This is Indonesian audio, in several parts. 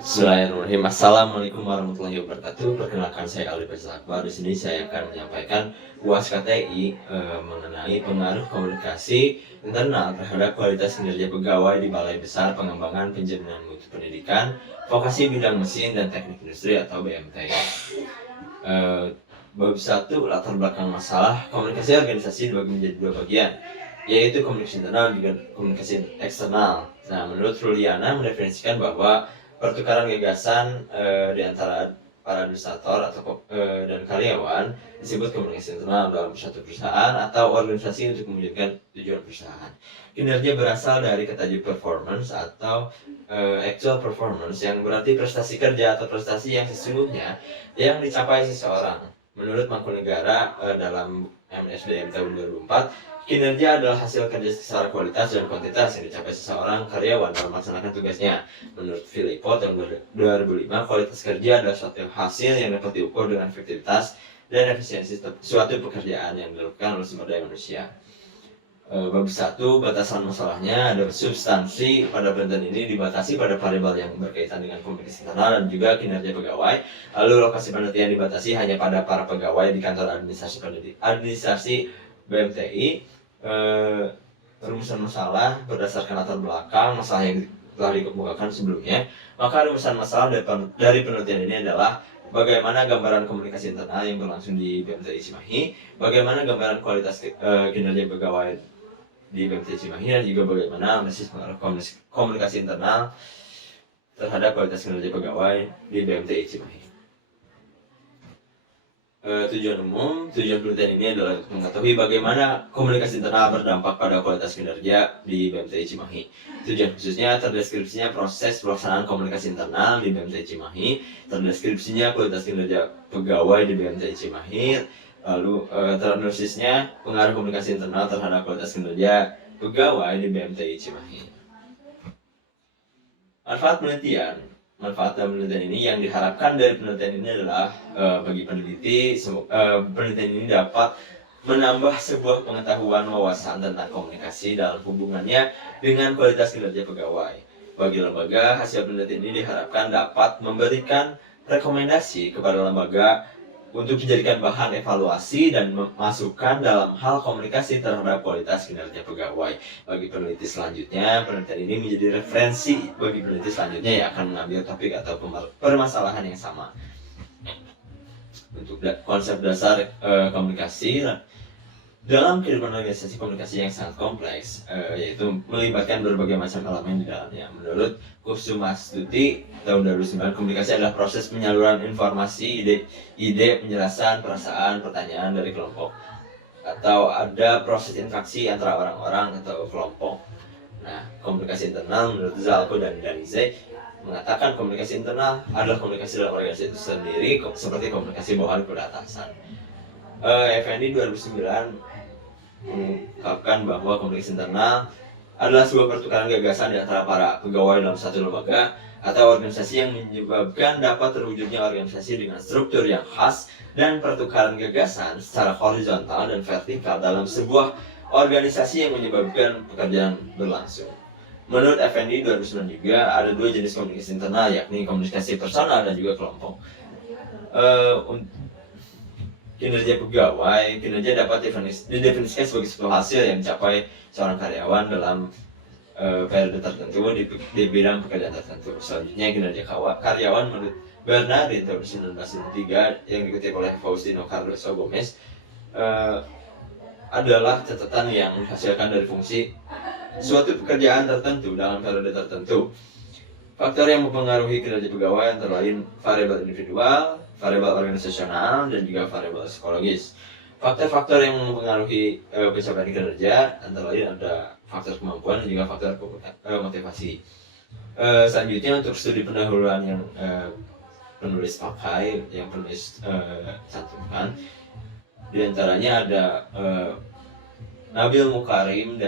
Bismillahirrahmanirrahim. Assalamualaikum warahmatullahi wabarakatuh. Perkenalkan, saya Ali Faisal Akbar. Di sini saya akan menyampaikan UAS KTI mengenai pengaruh komunikasi internal terhadap kualitas kinerja pegawai di Balai Besar Pengembangan Penjaminan Mutu Pendidikan, Vokasi Bidang Mesin dan Teknik Industri atau BMT. Bab 1, latar belakang masalah komunikasi organisasi dibagi menjadi dua bagian, yaitu komunikasi internal dan juga komunikasi eksternal. Nah, menurut Ruliana mendefinisikan bahwa pertukaran gagasan di antara para administrator dan karyawan disebut komunikasi internal dalam suatu perusahaan atau organisasi untuk mewujudkan tujuan perusahaan. Kinerja berasal dari kata performance atau actual performance, yang berarti prestasi kerja atau prestasi yang sesungguhnya yang dicapai seseorang. Menurut Mangkunegara dalam MSDM tahun 2004, kinerja adalah hasil kerja secara kualitas dan kuantitas yang dicapai seseorang karyawan dalam melaksanakan tugasnya. Menurut Filippo tahun 2005, kualitas kerja adalah suatu hasil yang dapat diukur dengan efektivitas dan efisiensi suatu pekerjaan yang dilakukan oleh sumber daya manusia. Bab 1, batasan masalahnya. Ada substansi pada penelitian ini dibatasi pada variabel yang berkaitan dengan komunikasi internal dan juga kinerja pegawai. Lalu lokasi penelitian dibatasi hanya pada para pegawai di kantor administrasi BMTI. Rumusan masalah berdasarkan latar belakang masalah yang telah dikemukakan sebelumnya. Maka rumusan masalah dari penelitian ini adalah bagaimana gambaran komunikasi internal yang berlangsung di BMTI Cimahi, bagaimana gambaran kualitas kinerja pegawai di BMTI Cimahi, dan juga bagaimana analisis pengaruh komunikasi internal terhadap kualitas kinerja pegawai di BMTI Cimahi. Tujuan penelitian ini adalah untuk mengetahui bagaimana komunikasi internal berdampak pada kualitas kinerja di BMTI Cimahi. Tujuan khususnya terdeskripsinya proses pelaksanaan komunikasi internal di BMTI Cimahi, terdeskripsinya kualitas kinerja pegawai di BMTI Cimahi, lalu teranalisisnya pengaruh komunikasi internal terhadap kualitas kinerja pegawai di BMTI Cimahi. Manfaat dalam penelitian ini, yang diharapkan dari penelitian ini adalah bagi peneliti, penelitian ini dapat menambah sebuah pengetahuan wawasan tentang komunikasi dalam hubungannya dengan kualitas kinerja pegawai. Bagi lembaga, hasil penelitian ini diharapkan dapat memberikan rekomendasi kepada lembaga untuk dijadikan bahan evaluasi dan masukan dalam hal komunikasi terhadap kualitas kinerja pegawai. Bagi peneliti selanjutnya, penelitian ini menjadi referensi bagi peneliti selanjutnya yang akan mengambil topik atau permasalahan yang sama. Untuk konsep dasar komunikasi, dalam kehidupan organisasi, komunikasi yang sangat kompleks, yaitu melibatkan berbagai macam elemen di dalamnya. Menurut Kusumastuti tahun 2009, komunikasi adalah proses penyaluran informasi, ide, penjelasan, perasaan, pertanyaan dari kelompok, atau ada proses interaksi antara orang-orang atau kelompok. Nah, komunikasi internal menurut Zalko dan Danize mengatakan komunikasi internal adalah komunikasi dalam organisasi itu sendiri, seperti komunikasi bawahan kepada atasan. Effendi 2009 mengungkapkan bahwa komunikasi internal adalah sebuah pertukaran gagasan di antara para pegawai dalam satu lembaga atau organisasi yang menyebabkan dapat terwujudnya organisasi dengan struktur yang khas dan pertukaran gagasan secara horizontal dan vertikal dalam sebuah organisasi yang menyebabkan pekerjaan berlangsung. Menurut Effendi 2009 juga ada dua jenis komunikasi internal, yakni komunikasi personal dan juga kelompok. Kinerja pegawai, kinerja dapat didefinisikan sebagai sebuah hasil yang dicapai seorang karyawan dalam periode tertentu di bidang pekerjaan tertentu. Selanjutnya, kinerja karyawan menurut Bernardin tahun 1903 yang dikutip oleh Faustino Cardoso Gomez adalah catatan yang dihasilkan dari fungsi suatu pekerjaan tertentu dalam periode tertentu. Faktor yang mempengaruhi kinerja pegawai antara lain variabel individual, variabel organisasional, dan juga variabel psikologis. Faktor-faktor yang mempengaruhi pencapaian kinerja antara lain ada faktor kemampuan dan juga faktor motivasi. Selanjutnya, untuk studi pendahuluan yang penulis pakai, yang penulis cantumkan, diantaranya ada Nabil Mukarim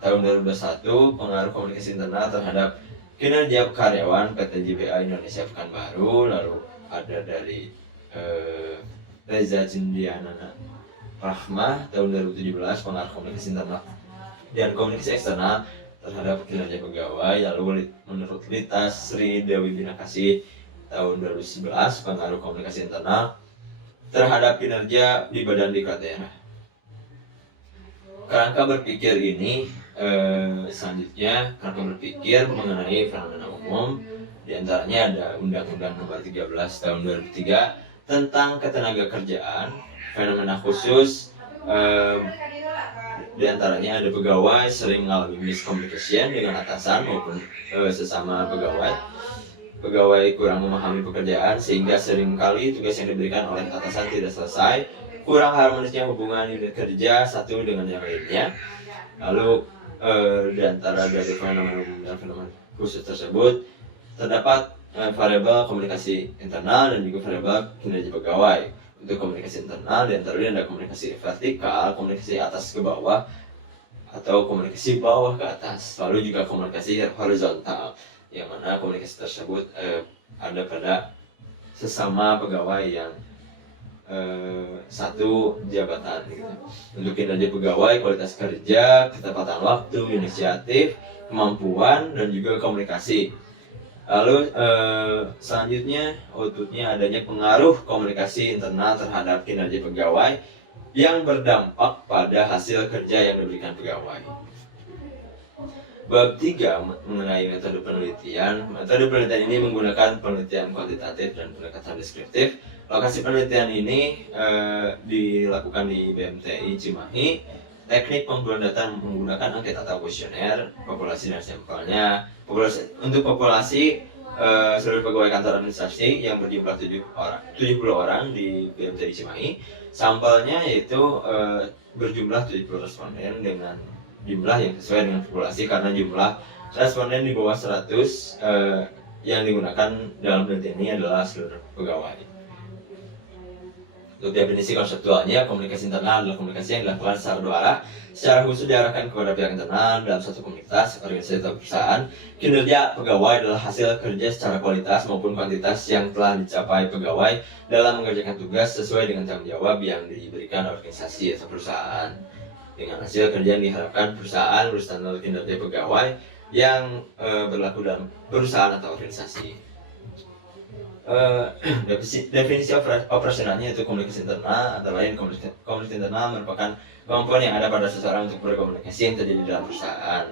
tahun 2021, pengaruh komunikasi internal terhadap kinerja karyawan PT JBA Indonesia Pekanbaru. Lalu ada dari Reza Cindiana Rahmah tahun 2017, pengaruh komunikasi internal dan komunikasi eksternal terhadap kinerja pegawai. Lalu menurut Lita Sri Dewi Binakasih tahun 2011, pengaruh komunikasi internal terhadap kinerja di badan diklat daerah. Kerangka berpikir ini selanjutnya kerangka berpikir mengenai fenomena umum, diantaranya ada Undang-Undang Nomor 13 tahun 2003 tentang ketenagakerjaan. Fenomena khusus diantaranya ada pegawai sering mengalami miscommunication dengan atasan maupun sesama pegawai. Pegawai kurang memahami pekerjaan sehingga seringkali tugas yang diberikan oleh atasan tidak selesai. Kurang harmonisnya hubungan unit kerja satu dengan yang lainnya. Lalu di antara dari fenomena umum dan fenomena khusus tersebut terdapat variabel komunikasi internal dan juga variabel kinerja pegawai. Untuk komunikasi internal diantaranya ada komunikasi vertikal, komunikasi atas ke bawah atau komunikasi bawah ke atas. Lalu juga komunikasi horizontal, yang mana komunikasi tersebut ada pada sesama pegawai yang satu jabatan gitu. Untuk kinerja pegawai, kualitas kerja, ketepatan waktu, inisiatif, kemampuan, dan juga komunikasi. Lalu selanjutnya outputnya adanya pengaruh komunikasi internal terhadap kinerja pegawai yang berdampak pada hasil kerja yang diberikan pegawai. Bab 3 mengenai metode penelitian. Metode penelitian ini menggunakan penelitian kuantitatif dan pendekatan deskriptif. Lokasi penelitian ini dilakukan di BMTI Cimahi. Teknik pengumpulan data menggunakan angket atau kuesioner, populasi dan sampelnya. Untuk populasi seluruh pegawai kantor administrasi yang berjumlah 70 orang di BMTI Cimahi. Sampelnya yaitu berjumlah 70 responden dengan jumlah yang sesuai dengan populasi, karena jumlah responden di bawah 100 yang digunakan dalam penelitian ini adalah seluruh pegawai. Untuk definisi konseptualnya, komunikasi internal adalah komunikasi yang dilakukan secara dua arah, secara khusus diarahkan kepada pihak internal dalam suatu komunitas, organisasi atau perusahaan. Kinerja pegawai adalah hasil kerja secara kualitas maupun kuantitas yang telah dicapai pegawai dalam mengerjakan tugas sesuai dengan tanggung jawab yang diberikan organisasi atau perusahaan. Dengan hasil kerja yang diharapkan perusahaan berstandar kinerja pegawai yang berlaku dalam perusahaan atau organisasi. Definisi operasionalnya itu komunikasi internal, antara lain komunikasi internal merupakan kemampuan yang ada pada seseorang untuk berkomunikasi yang terjadi dalam perusahaan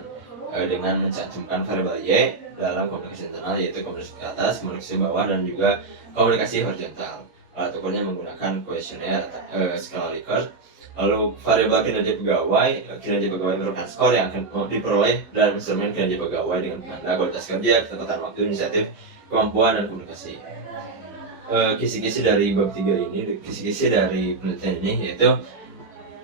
dengan mencantumkan variabel Y dalam komunikasi internal, yaitu komunikasi atas, komunikasi bawah, dan juga komunikasi horizontal. Alat ukurnya menggunakan kuesioner skala Likert. Lalu variabel kinerja pegawai merupakan skor yang akan diperoleh dalam instrumen kinerja pegawai dengan penanda kualitas kerja, ketepatan waktu, inisiatif, kemampuan, dan komunikasi. Kisi-kisi dari bab 3 ini, kisi-kisi dari penelitian ini yaitu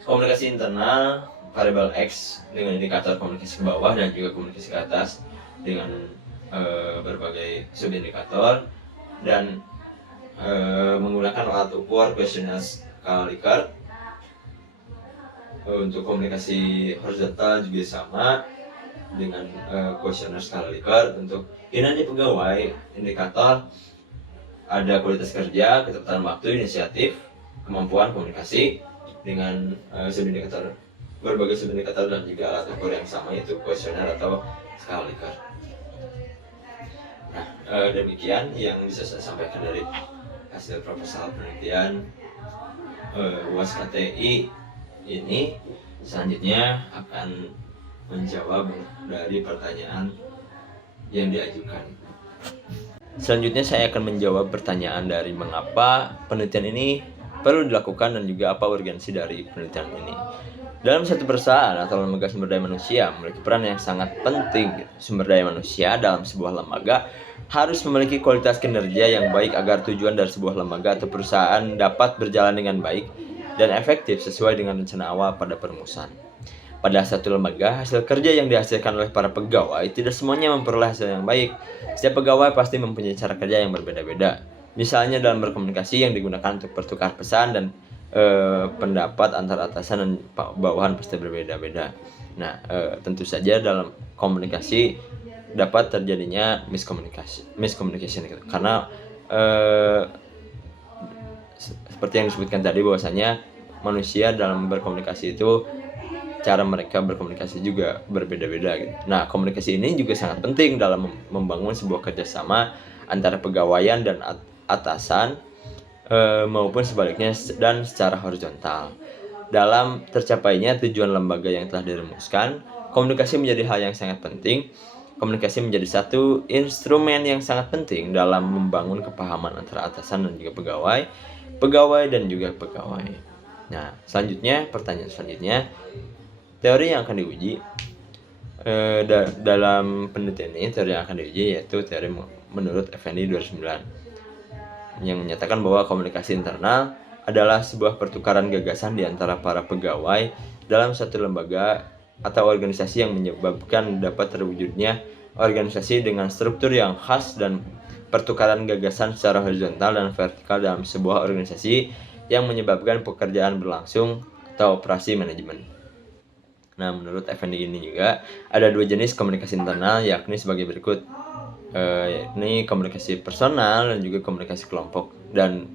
komunikasi internal variabel X dengan indikator komunikasi ke bawah dan juga komunikasi ke atas dengan berbagai subindikator, dan menggunakan alat ukur kuesioner skala Likert. Untuk komunikasi horizontal juga sama dengan kuesioner skala Likert. Untuk kinerja pegawai, indikator ada kualitas kerja, ketepatan waktu, inisiatif, kemampuan, komunikasi dengan berbagai subindikator dan juga alat ukur yang sama, yaitu kuesioner atau skala Likert. Nah, demikian yang bisa saya sampaikan dari hasil proposal penelitian UAS KTI ini. Selanjutnya akan menjawab dari pertanyaan yang diajukan. Selanjutnya saya akan menjawab pertanyaan dari mengapa penelitian ini perlu dilakukan dan juga apa urgensi dari penelitian ini. Dalam satu perusahaan atau lembaga sumber daya manusia memiliki peran yang sangat penting. Sumber daya manusia dalam sebuah lembaga harus memiliki kualitas kinerja yang baik agar tujuan dari sebuah lembaga atau perusahaan dapat berjalan dengan baik dan efektif sesuai dengan rencana awal pada perumusan. Pada satu lembaga, hasil kerja yang dihasilkan oleh para pegawai tidak semuanya memperoleh hasil yang baik. Setiap pegawai pasti mempunyai cara kerja yang berbeda-beda. Misalnya dalam berkomunikasi yang digunakan untuk bertukar pesan dan pendapat antara atasan dan bawahan pasti berbeda-beda. Nah, tentu saja dalam komunikasi dapat terjadinya miscommunication gitu. Karena seperti yang disebutkan tadi bahwasanya manusia dalam berkomunikasi itu cara mereka berkomunikasi juga berbeda-beda gitu. Nah, komunikasi ini juga sangat penting dalam membangun sebuah kerjasama antara pegawaian dan atasan maupun sebaliknya dan secara horizontal. Dalam tercapainya tujuan lembaga yang telah dirumuskan, komunikasi menjadi hal yang sangat penting. Komunikasi menjadi satu instrumen yang sangat penting dalam membangun kepahaman antara atasan dan juga pegawai dan juga pegawai. Nah, pertanyaan selanjutnya, teori yang akan diuji dalam penelitian ini, teori yang akan diuji yaitu teori menurut Effendi 2009 yang menyatakan bahwa komunikasi internal adalah sebuah pertukaran gagasan di antara para pegawai dalam satu lembaga atau organisasi yang menyebabkan dapat terwujudnya organisasi dengan struktur yang khas dan pertukaran gagasan secara horizontal dan vertikal dalam sebuah organisasi yang menyebabkan pekerjaan berlangsung atau operasi manajemen. Nah, menurut Effendi ini juga ada dua jenis komunikasi internal, yakni sebagai berikut. Yakni komunikasi personal dan juga komunikasi kelompok, dan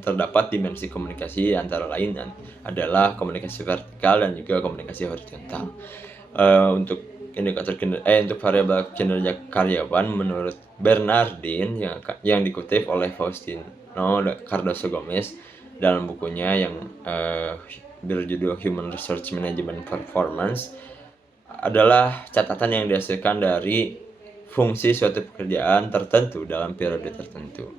terdapat dimensi komunikasi antara lain adalah komunikasi vertikal dan juga komunikasi horizontal. Untuk variabel kinerja karyawan menurut Bernardin yang dikutip oleh Faustino Cardoso Gomez dalam bukunya yang berjudul Human Resource Management Performance adalah catatan yang dihasilkan dari fungsi suatu pekerjaan tertentu dalam periode tertentu.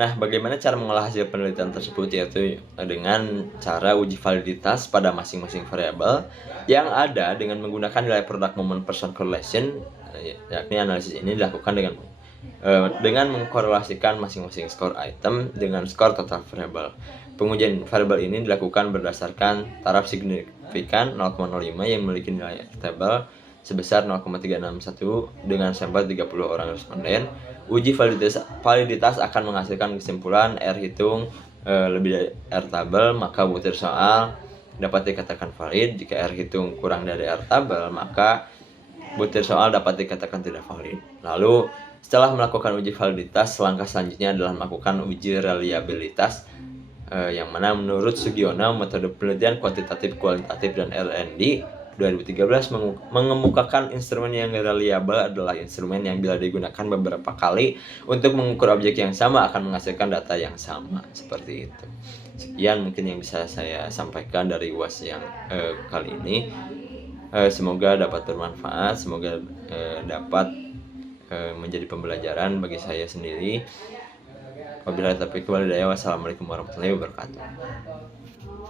Nah, bagaimana cara mengolah hasil penelitian tersebut, yaitu dengan cara uji validitas pada masing-masing variabel yang ada dengan menggunakan nilai product moment person correlation, yakni analisis ini dilakukan dengan mengkorelasikan masing-masing skor item dengan skor total variabel. Pengujian variabel ini dilakukan berdasarkan taraf signifikan 0,05 yang memiliki nilai tabel sebesar 0,361 dengan sampel 30 orang responden. Uji validitas akan menghasilkan kesimpulan R hitung lebih dari R tabel, maka butir soal dapat dikatakan valid. Jika R hitung kurang dari R tabel, maka butir soal dapat dikatakan tidak valid. Lalu setelah melakukan uji validitas, langkah selanjutnya adalah melakukan uji reliabilitas, yang mana menurut Sugiono, metode penelitian kuantitatif, kualitatif, dan R&D 2013 mengemukakan instrumen yang reliable adalah instrumen yang bila digunakan beberapa kali untuk mengukur objek yang sama akan menghasilkan data yang sama, seperti itu. Sekian mungkin yang bisa saya sampaikan dari UAS yang kali ini. Semoga dapat bermanfaat, semoga dapat menjadi pembelajaran bagi saya sendiri. Wabillahi taufiq wal hidayah. Wassalamualaikum warahmatullahi wabarakatuh.